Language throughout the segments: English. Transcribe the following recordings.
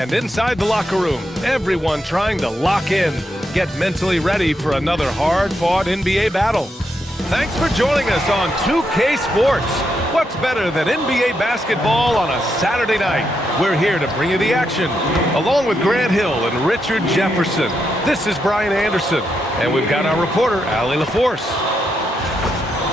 And inside the locker room, everyone trying to lock in, get mentally ready for another hard-fought NBA battle. Thanks for joining us on 2K Sports. What's better than NBA basketball on a Saturday night? We're here to bring you the action, along with Grant Hill and Richard Jefferson. This is Brian Anderson, and we've got our reporter, Allie LaForce.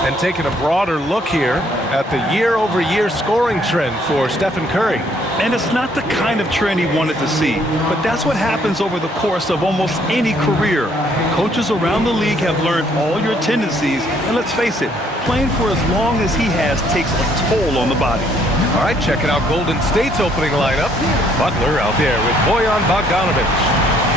And taking a broader look here at the year-over-year scoring trend for Stephen Curry. And it's not the kind of trend he wanted to see, but that's what happens over the course of almost any career. Coaches around the league have learned all your tendencies, and let's face it, playing for as long as he has takes a toll on the body. All right, checking out Golden State's opening lineup. Butler out there with Bojan Bogdanovic.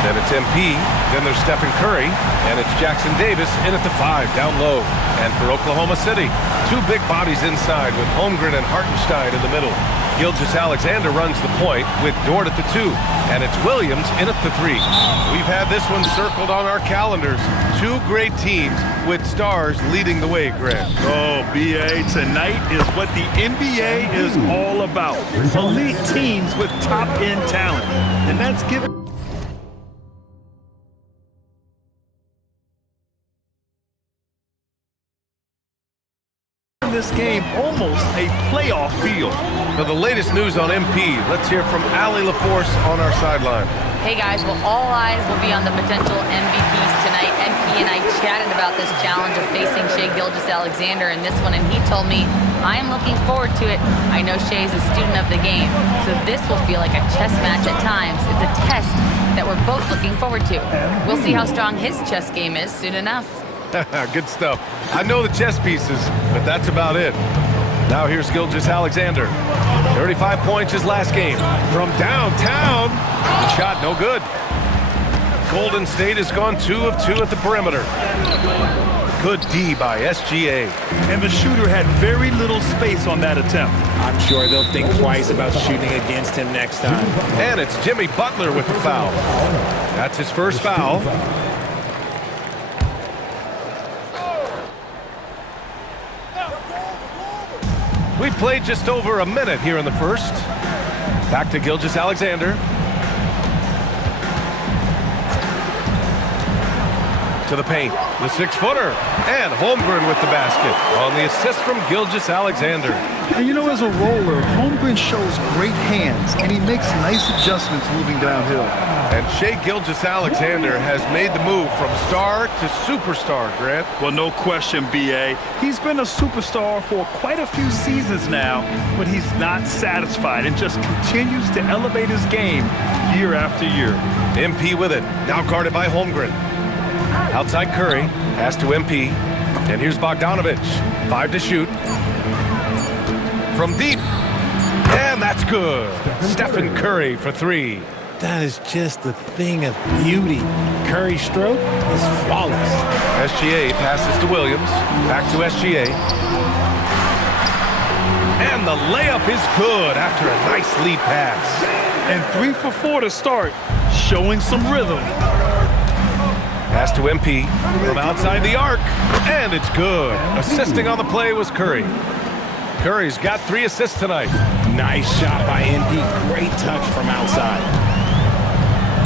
Then it's MP, then there's Stephen Curry, and it's Jackson Davis in at the 5, down low. And for Oklahoma City, two big bodies inside with Holmgren and Hartenstein in the middle. Gilgeous-Alexander runs the point with Dort at the 2, and it's Williams in at the 3. We've had this one circled on our calendars. Two great teams with stars leading the way, Grant. Oh, BA, tonight is what the NBA is all about. Elite teams with top-end talent, and that's given this game almost a playoff feel. For the latest news on MP, let's hear from Allie LaForce on our sideline. Hey guys, well, all eyes will be on the potential MVPs tonight. MP and I chatted about this challenge of facing Shai Gilgeous-Alexander in this one, and he told me, I'm looking forward to it. I know Shai is a student of the game, so this will feel like a chess match at times. It's a test that we're both looking forward to. We'll see how strong his chess game is soon enough. Good stuff. I know the chess pieces, but that's about it. Now here's Gilgeous-Alexander. 35 points his last game. From downtown, the shot no good. Golden State has gone 2 of 2 at the perimeter. Good D by SGA. And the shooter had very little space on that attempt. I'm sure they'll think twice about shooting against him next time. And it's Jimmy Butler with the foul. That's his first foul. We played just over a minute here in the first. Back to Gilgeous-Alexander. To the paint, the 6-footer, and Holmgren with the basket on the assist from Gilgeous-Alexander. And you know, as a roller, Holmgren shows great hands, and he makes nice adjustments moving downhill. And Shai Gilgeous-Alexander has made the move from star to superstar, Grant. Well, no question, BA. He's been a superstar for quite a few seasons now, but he's not satisfied and just continues to elevate his game year after year. MP with it, now guarded by Holmgren. Outside Curry, pass to MP, and here's Bogdanovic. 5 to shoot. From deep, and that's good. Stephen Curry for 3. That is just a thing of beauty. Curry's stroke is flawless. SGA passes to Williams, back to SGA. And the layup is good after a nice lead pass. And 3 for 4 to start, showing some rhythm. Pass to MP from outside the arc, and it's good. Assisting on the play was Curry. Curry's got 3 assists tonight. Nice shot by MP. Great touch from outside.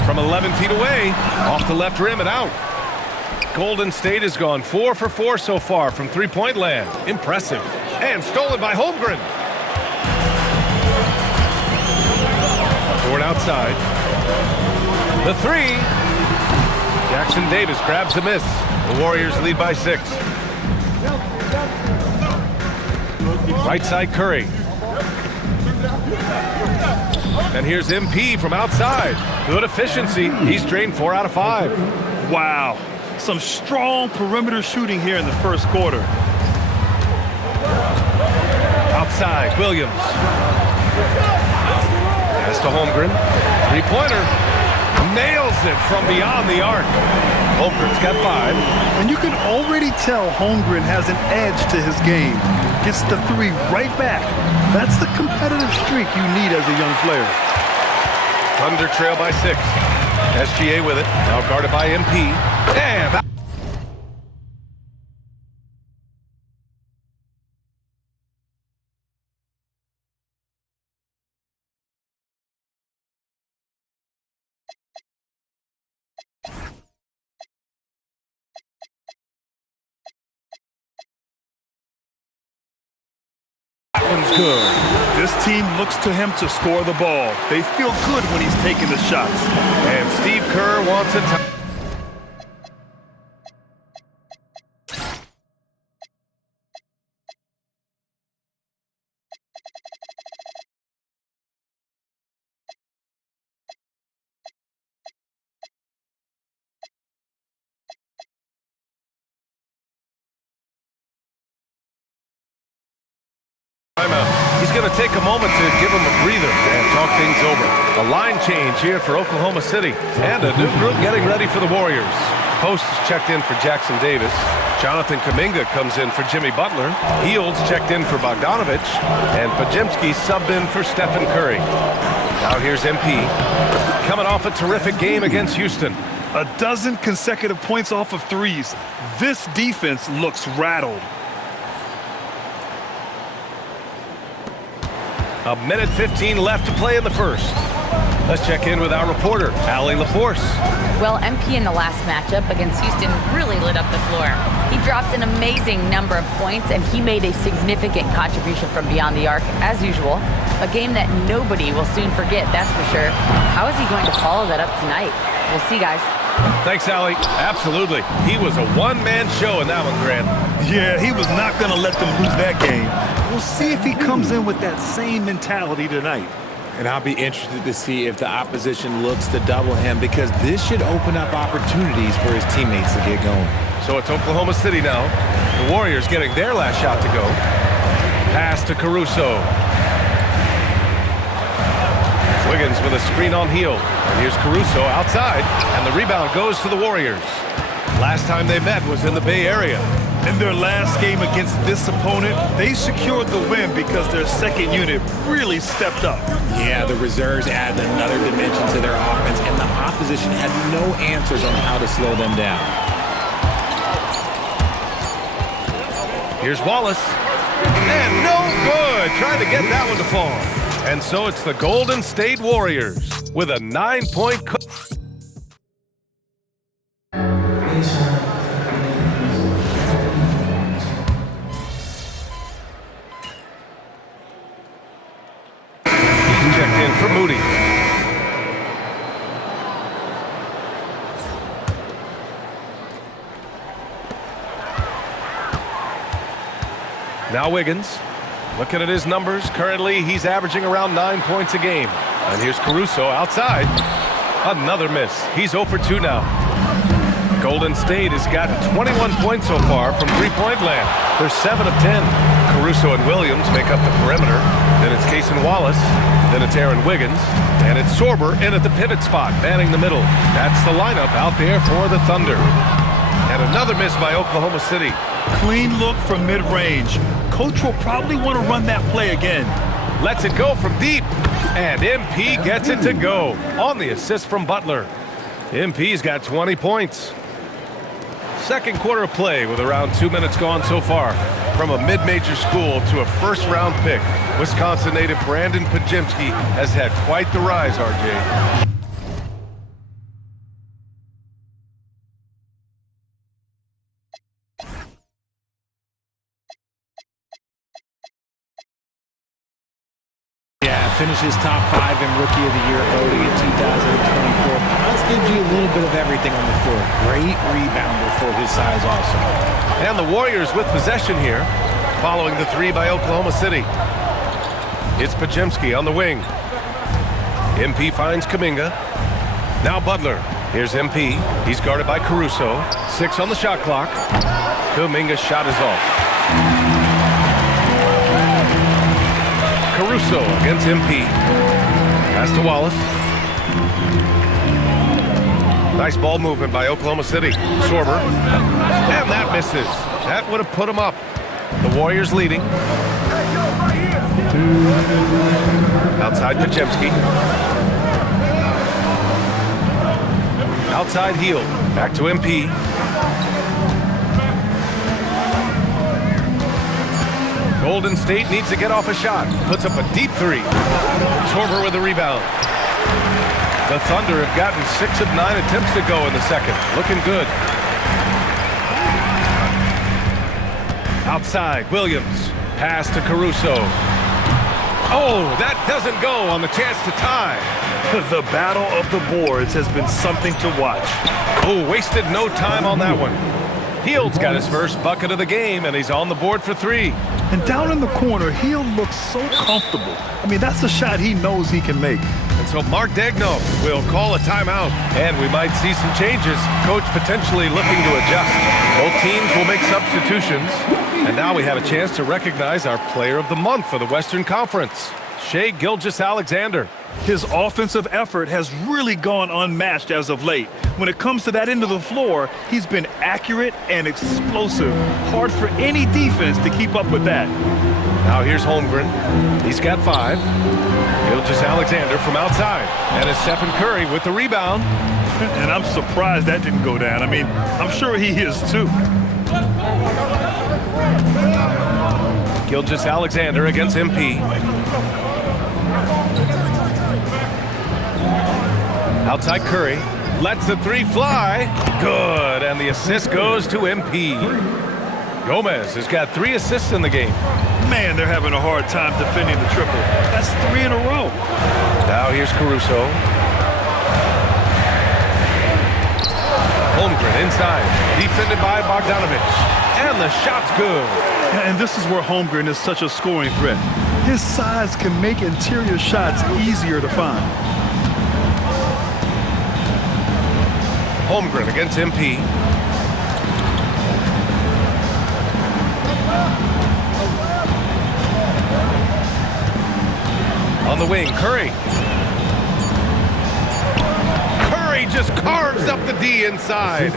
From 11 feet away, off the left rim and out. Golden State has gone 4 for 4 so far from three-point land. Impressive. And stolen by Holmgren. Dort outside. The 3. Jackson Davis grabs the miss. The Warriors lead by 6. Right side Curry. And here's MP from outside. Good efficiency. He's drained 4 out of 5. Wow. Some strong perimeter shooting here in the first quarter. Outside, Williams. Pass to Holmgren. 3-pointer. Nails it from beyond the arc. Holmgren's got 5. And you can already tell Holmgren has an edge to his game. Gets the 3 right back. That's the competitive streak you need as a young player. Thunder trail by 6. SGA with it. Now guarded by MP. And goes good. This team looks to him to score the ball. They feel good when he's taking the shots. And Steve Kerr wants a time. He's going to take a moment to give him a breather and talk things over. A line change here for Oklahoma City. And a new group getting ready for the Warriors. Post is checked in for Jackson Davis. Jonathan Kuminga comes in for Jimmy Butler. Heald's checked in for Bogdanovich. And Podziemski subbed in for Stephen Curry. Now here's MP. Coming off a terrific game against Houston. A dozen consecutive points off of threes. This defense looks rattled. A minute 15 left to play in the first. Let's check in with our reporter, Allie LaForce. Well, MP in the last matchup against Houston really lit up the floor. He dropped an amazing number of points, and he made a significant contribution from beyond the arc, as usual. A game that nobody will soon forget, that's for sure. How is he going to follow that up tonight? We'll see, guys. Thanks, Allie. Absolutely. He was a one-man show in that one, Grant. Yeah, he was not going to let them lose that game. We'll see if he comes in with that same mentality tonight. And I'll be interested to see if the opposition looks to double him, because this should open up opportunities for his teammates to get going. So it's Oklahoma City now. The Warriors getting their last shot to go. Pass to Caruso. Wiggins with a screen on Hield. And here's Caruso outside, and the rebound goes to the Warriors. Last time they met was in the Bay Area. In their last game against this opponent, they secured the win because their second unit really stepped up. Yeah, the reserves add another dimension to their offense, and the opposition had no answers on how to slow them down. Here's Wallace. And no good. Trying to get that one to fall. And so it's the Golden State Warriors with a 9-point. Checked in for Moody. Now Wiggins. Looking at his numbers, currently he's averaging around 9 points a game. And here's Caruso outside. Another miss. He's 0 for 2 now. Golden State has gotten 21 points so far from three-point land. They're 7 of 10. Caruso and Williams make up the perimeter. Then it's Cason Wallace. Then it's Aaron Wiggins. And it's Sorber in at the pivot spot, manning the middle. That's the lineup out there for the Thunder. And another miss by Oklahoma City. Clean look from mid-range. Coach will probably want to run that play again. Lets it go from deep. And MP gets it to go on the assist from Butler. MP's got 20 points. Second quarter of play with around 2 minutes gone so far. From a mid-major school to a first-round pick, Wisconsin native Brandon Podziemski has had quite the rise, RJ. Finishes top 5 in Rookie of the Year voting in 2024. This gives you a little bit of everything on the floor. Great rebounder for his size also. And the Warriors with possession here, following the three by Oklahoma City. It's Podziemski on the wing. MP finds Kuminga. Now Butler. Here's MP. He's guarded by Caruso. 6 on the shot clock. Kuminga's shot is off. Caruso against MP. Pass to Wallace. Nice ball movement by Oklahoma City. Sorber. And that misses. That would have put him up. The Warriors leading. Outside Podziemski. Outside Hield. Back to MP. Golden State needs to get off a shot. Puts up a deep three. Sorber with the rebound. The Thunder have gotten 6 of 9 attempts to go in the second. Looking good. Outside, Williams. Pass to Caruso. Oh, that doesn't go on the chance to tie. The battle of the boards has been something to watch. Oh, wasted no time on that one. Hield's got his first bucket of the game, and he's on the board for 3. And down in the corner, Hield looks so comfortable. I mean, that's a shot he knows he can make. And so Mark Daigneault will call a timeout, and we might see some changes. Coach potentially looking to adjust. Both teams will make substitutions. And now we have a chance to recognize our player of the month for the Western Conference, Shai Gilgeous-Alexander. His offensive effort has really gone unmatched as of late. When it comes to that end of the floor, he's been accurate and explosive. Hard for any defense to keep up with that. Now here's Holmgren. He's got 5. Gilgeous-Alexander from outside. And it's Stephen Curry with the rebound. And I'm surprised that didn't go down. I mean, I'm sure he is too. Gilgeous-Alexander against MP. Outside Curry. Lets the 3 fly. Good. And the assist goes to MP. Gomez has got 3 assists in the game. Man, they're having a hard time defending the triple. That's 3 in a row. Now here's Caruso. Holmgren inside. Defended by Bogdanovic. And the shot's good. And this is where Holmgren is such a scoring threat. His size can make interior shots easier to find. Holmgren against MP. On the wing, Curry. Curry just carves up the D inside.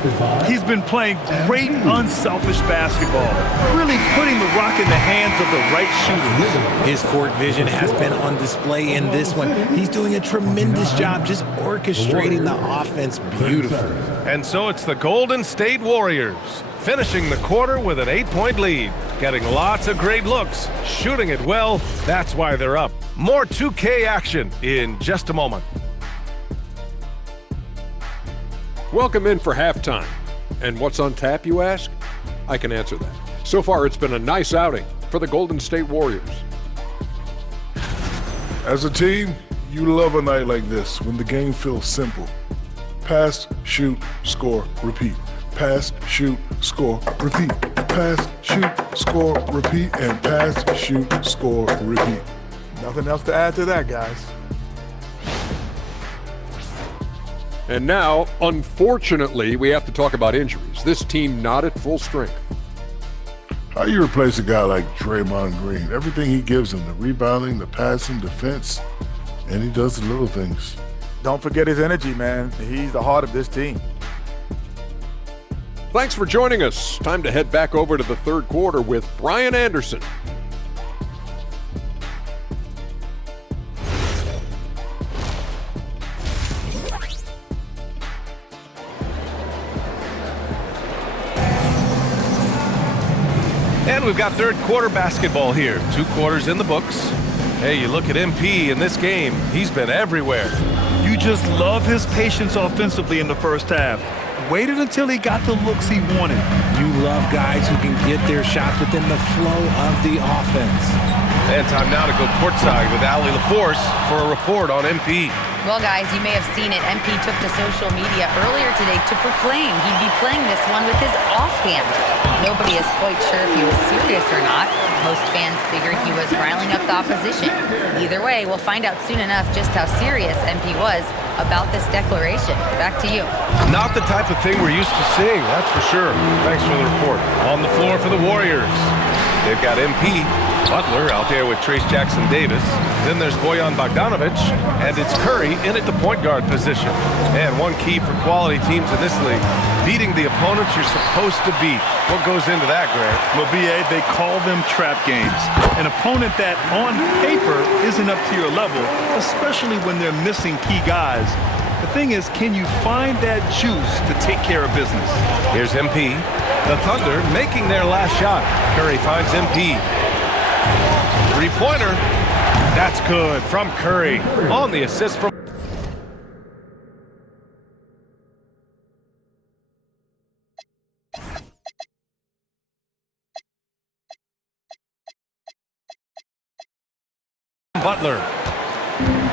He's been playing great, unselfish basketball, really putting the rock in the hands of the right shooters. His court vision has been on display in this one. He's doing a tremendous job just orchestrating the offense beautifully. And so it's the Golden State Warriors finishing the quarter with an 8-point lead. Getting lots of great looks, shooting it well. That's why they're up. More 2K action in just a moment. Welcome in for halftime. And what's on tap, you ask? I can answer that. So far, it's been a nice outing for the Golden State Warriors. As a team, you love a night like this when the game feels simple. Pass, shoot, score, repeat. Pass, shoot, score, repeat. Pass, shoot, score, repeat, and pass, shoot, score, repeat. Nothing else to add to that, guys. And now, unfortunately, we have to talk about injuries. This team not at full strength. How you replace a guy like Draymond Green? Everything he gives him, the rebounding, the passing, defense, and he does the little things. Don't forget his energy, man. He's the heart of this team. Thanks for joining us. Time to head back over to the third quarter with Brian Anderson. And we've got third quarter basketball here. 2 quarters in the books. Hey, you look at MP in this game. He's been everywhere. You just love his patience offensively in the first half. Waited until he got the looks he wanted. You love guys who can get their shots within the flow of the offense. And time now to go courtside with Allie LaForce for a report on MP. Well, guys, you may have seen it. MP took to social media earlier today to proclaim he'd be playing this one with his offhand. Nobody is quite sure if he was serious or not. Most fans figured he was riling up the opposition. Either way, we'll find out soon enough just how serious MP was about this declaration. Back to you. Not the type of thing we're used to seeing, that's for sure. Thanks for the report. On the floor for the Warriors. They've got MP, Butler out there with Trace Jackson-Davis. Then there's Bojan Bogdanovic, and it's Curry in at the point guard position. And one key for quality teams in this league, beating the opponents you're supposed to beat. What goes into that, Grant? Well, B.A., they call them trap games. An opponent that, on paper, isn't up to your level, especially when they're missing key guys. The thing is, can you find that juice to take care of business? Here's MP. The Thunder making their last shot. Curry finds MP. Three-pointer. That's good from Curry on the assist from Butler.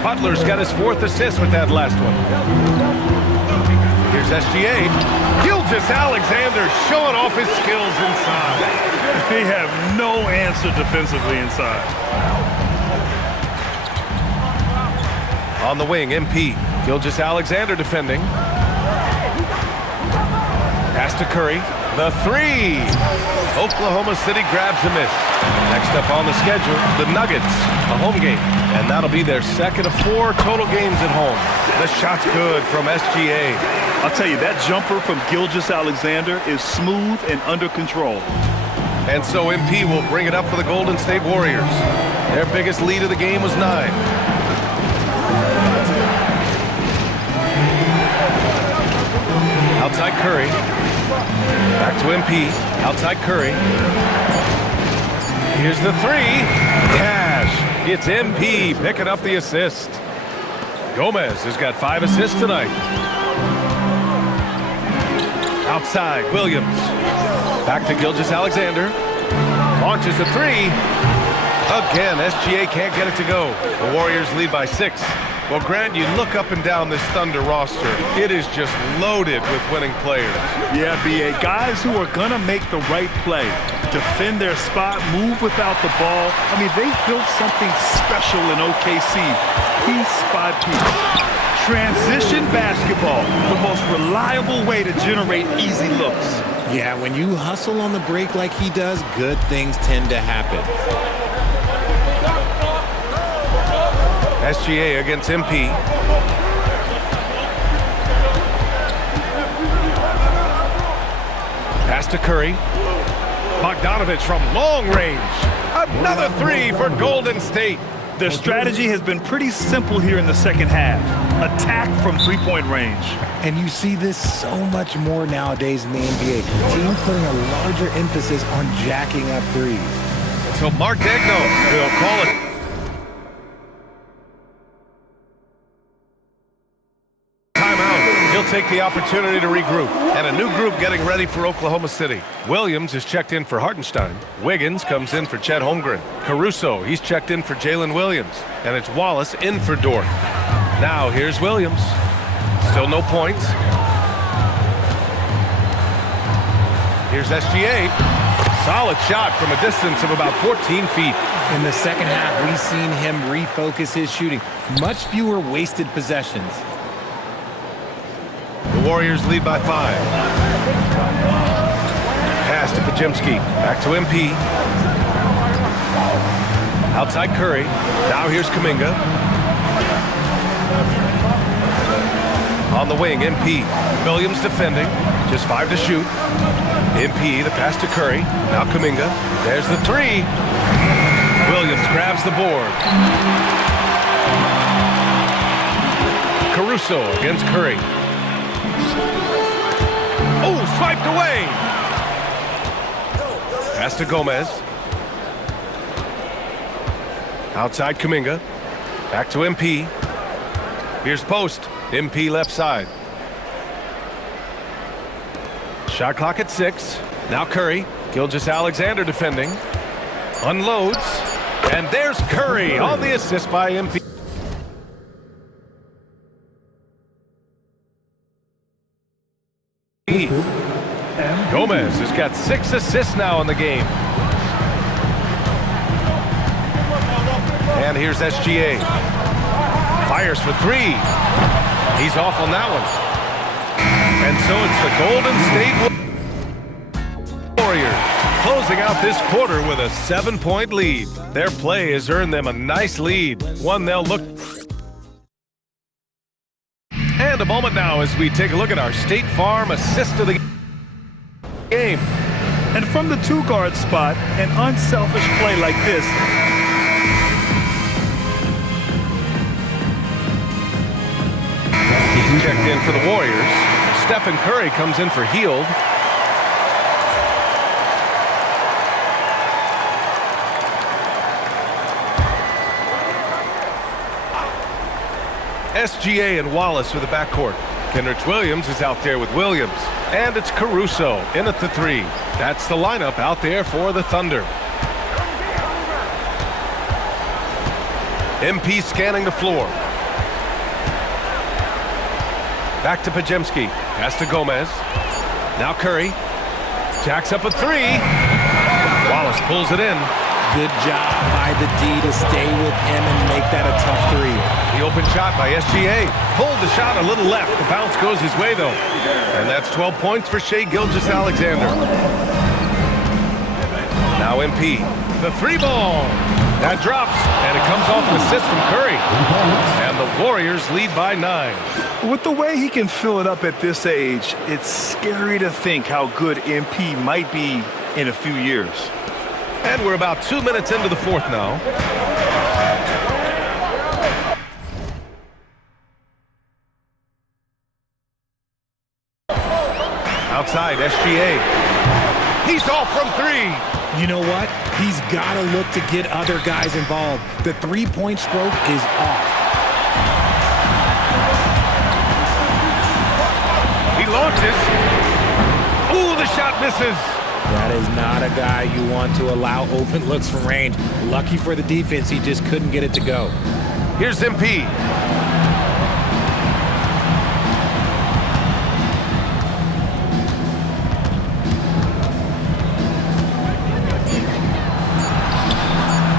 Butler's got his 4th assist with that last one. Here's SGA. Gilgeous-Alexander showing off his skills inside. They have no answer defensively inside. On the wing, MP. Gilgeous-Alexander defending. Pass to Curry. The 3. Oklahoma City grabs a miss. Next up on the schedule, the Nuggets, a home game. And that'll be their 2nd of 4 total games at home. The shot's good from SGA. I'll tell you, that jumper from Gilgeous-Alexander is smooth and under control. And so MP will bring it up for the Golden State Warriors. Their biggest lead of the game was 9. Outside Curry. Back to MP. Outside Curry. Here's the 3. Cash. It's MP picking up the assist. Gomez has got 5 assists tonight. Outside, Williams. Back to Gilgeous-Alexander. Launches a 3. Again, SGA can't get it to go. The Warriors lead by 6. Well, Grant, you look up and down this Thunder roster. It is just loaded with winning players. Yeah, B.A. Guys who are going to make the right play, defend their spot, move without the ball. I mean, they've built something special in OKC. Piece by piece. Transition basketball, the most reliable way to generate easy looks. Yeah, when you hustle on the break like he does, good things tend to happen. SGA against MP. Pass to Curry. Bogdanovich from long range. Another 3 for Golden State. Their strategy has been pretty simple here in the second half. Attack from three-point range. And you see this so much more nowadays in the NBA. Teams putting a larger emphasis on jacking up threes. So Mark Daigneault will call it. He'll take the opportunity to regroup. And a new group getting ready for Oklahoma City. Williams is checked in for Hartenstein. Wiggins comes in for Chet Holmgren. Caruso, he's checked in for Jalen Williams. And it's Wallace in for Dort. Now here's Williams. Still no points. Here's SGA. Solid shot from a distance of about 14 feet. In the second half, we've seen him refocus his shooting. Much fewer wasted possessions. The Warriors lead by 5. Pass to Podziemski. Back to MP. Outside Curry. Now here's Kuminga. On the wing, MP. Williams defending. Just 5 to shoot. MP, the pass to Curry. Now Kuminga. There's the 3. Williams grabs the board. Caruso against Curry. Oh, swiped away. Pass to Gomez. Outside Kuminga. Back to MP. Here's post. MP left side. Shot clock at 6. Now Curry. Gilgeous-Alexander defending. Unloads. And there's Curry on the assist by MP. Gomez has got 6 assists now in the game. And here's SGA. Fires for 3. He's off on that one. And so it's the Golden State Warriors closing out this quarter with a 7-point lead. Their play has earned them a nice lead, one they'll look. And a moment now as we take a look at our State Farm assist of the game. And from the 2-guard spot, an unselfish play like this. He's checked in for the Warriors. Stephen Curry comes in for Hield. SGA and Wallace for the backcourt. Kenrich Williams is out there with Williams. And it's Caruso in at the 3. That's the lineup out there for the Thunder. MP scanning the floor. Back to Podziemski. Pass to Gomez. Now Curry. Jacks up a three. Wallace pulls it in. Good job by the D to stay with him and make that a tough three. The open shot by SGA. Pulled the shot a little left. The bounce goes his way, though. And that's 12 points for Shai Gilgeous-Alexander. Now MP. The three ball. That drops, and it comes off an assist from Curry. And the Warriors lead by 9. With the way he can fill it up at this age, it's scary to think how good MP might be in a few years. And we're about 2 minutes into the fourth now. Outside, SGA. He's off from three. You know what? He's got to look to get other guys involved. The three-point stroke is off. He launches. Ooh, the shot misses. That is not a guy you want to allow open looks from range. Lucky for the defense, he just couldn't get it to go. Here's MP.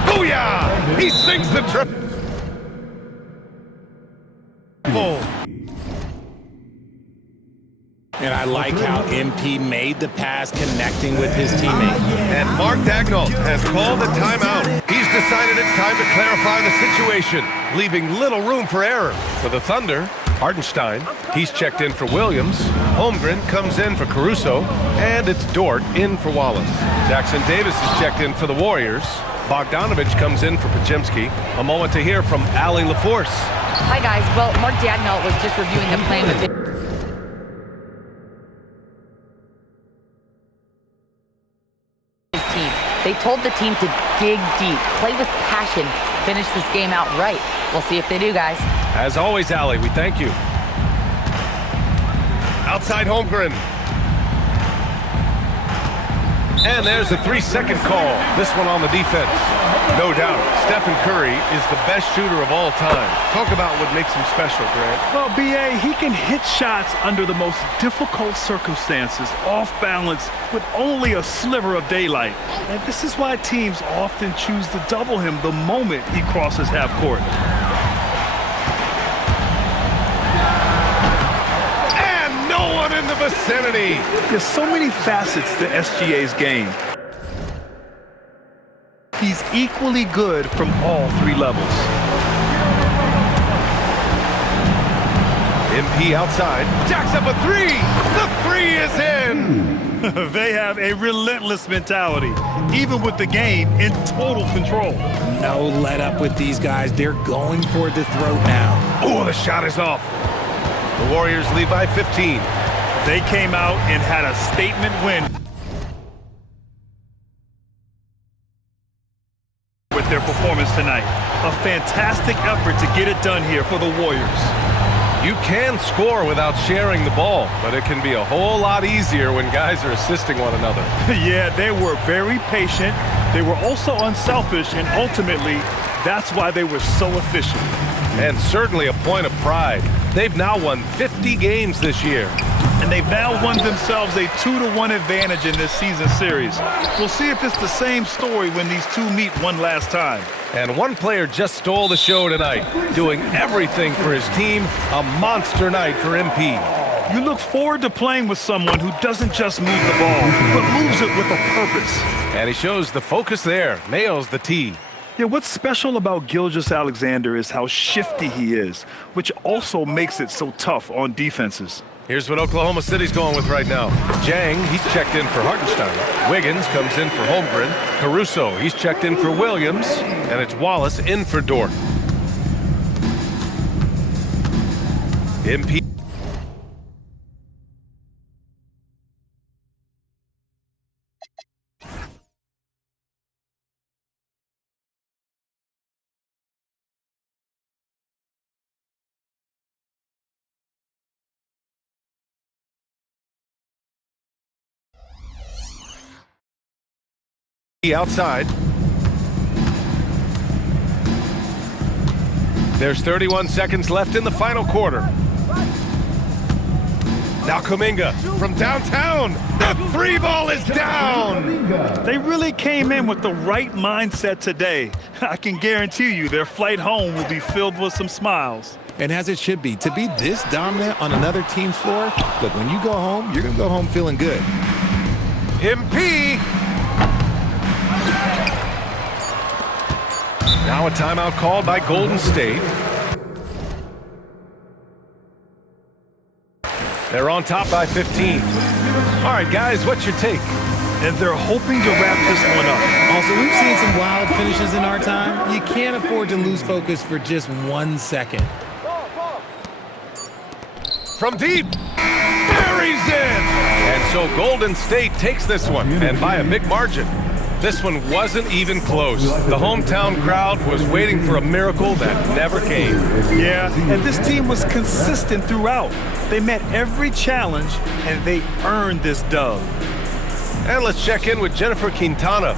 Booyah! He sinks the triple. And I like how MP made the pass connecting with his teammate. And Mark Daigneault has called a timeout. He's decided it's time to clarify the situation, leaving little room for error. For the Thunder, Hartenstein, he's checked in for Williams. Holmgren comes in for Caruso. And it's Dort in for Wallace. Jackson Davis is checked in for the Warriors. Bogdanovich comes in for Podziemski. A moment to hear from Allie LaForce. Hi, guys. Well, Mark Daigneault was just reviewing the plan with his team. They told the team to dig deep, play with passion, finish this game out right. We'll see if they do, guys. As always, Allie, we thank you. Outside Holmgren. And there's a 3-second call. This one on the defense. No doubt, Stephen Curry is the best shooter of all time. Talk about what makes him special, Grant. Well, B.A., he can hit shots under the most difficult circumstances, off balance, with only a sliver of daylight. And this is why teams often choose to double him the moment he crosses half court. And no one in the vicinity. There's so many facets to SGA's game. He's equally good from all three levels. MP outside, jacks up a three. The three is in. They have a relentless mentality, even with the game in total control. No let up with these guys. They're going for the throat now. Oh, the shot is off. The Warriors lead by 15. They came out and had a statement win with their performance tonight. A fantastic effort to get it done here for the Warriors. You can score without sharing the ball, but it can be a whole lot easier when guys are assisting one another. Yeah, they were very patient. They were also unselfish, and ultimately, that's why they were so efficient. And certainly a point of pride. They've now won 50 games this year. And they've now won themselves a 2-1 advantage in this season series. We'll see if it's the same story when these two meet one last time. And one player just stole the show tonight, doing everything for his team. A monster night for MP. You look forward to playing with someone who doesn't just move the ball, but moves it with a purpose. And he shows the focus there, nails the tee. Yeah, what's special about Gilgeous-Alexander is how shifty he is, which also makes it so tough on defenses. Here's what Oklahoma City's going with right now. Jang, he's checked in for Hartenstein. Wiggins comes in for Holmgren. Caruso, he's checked in for Williams. And it's Wallace in for Dort. MP. Outside. There's 31 seconds left in the final quarter. Now Kuminga from downtown. The free ball is down. They really came in with the right mindset today. I can guarantee you their flight home will be filled with some smiles. And as it should be, to be this dominant on another team's floor, look, when you go home, you're going to go home feeling good. MP. Now a timeout called by Golden State. They're on top by 15. All right, guys, what's your take? And they're hoping to wrap this one up. Also, we've seen some wild finishes in our time. You can't afford to lose focus for just 1 second. From deep, buries it! And so Golden State takes this one, and by a big margin. This one wasn't even close. The hometown crowd was waiting for a miracle that never came. Yeah, and this team was consistent throughout. They met every challenge, and they earned this dub. And let's check in with Jennifer Quintana.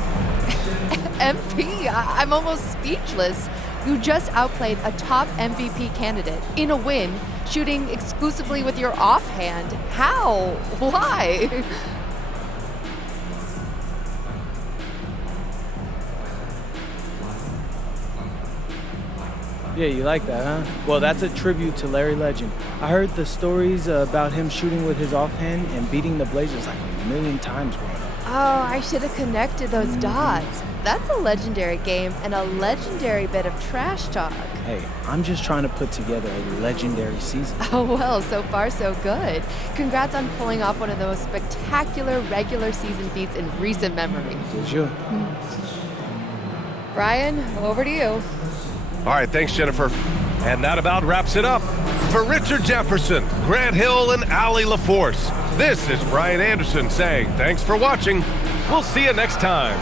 MP, I'm almost speechless. You just outplayed a top MVP candidate in a win, shooting exclusively with your offhand. How? Why? Yeah, you like that, huh? Well, that's a tribute to Larry Legend. I heard the stories about him shooting with his offhand and beating the Blazers like a million times growing up. Oh, I should have connected those dots. That's a legendary game and a legendary bit of trash talk. Hey, I'm just trying to put together a legendary season. Oh, well, so far so good. Congrats on pulling off one of the most spectacular regular season feats in recent memory. Did you? Brian, over to you. All right, thanks, Jennifer. And that about wraps it up. For Richard Jefferson, Grant Hill, and Allie LaForce, this is Brian Anderson saying thanks for watching. We'll see you next time.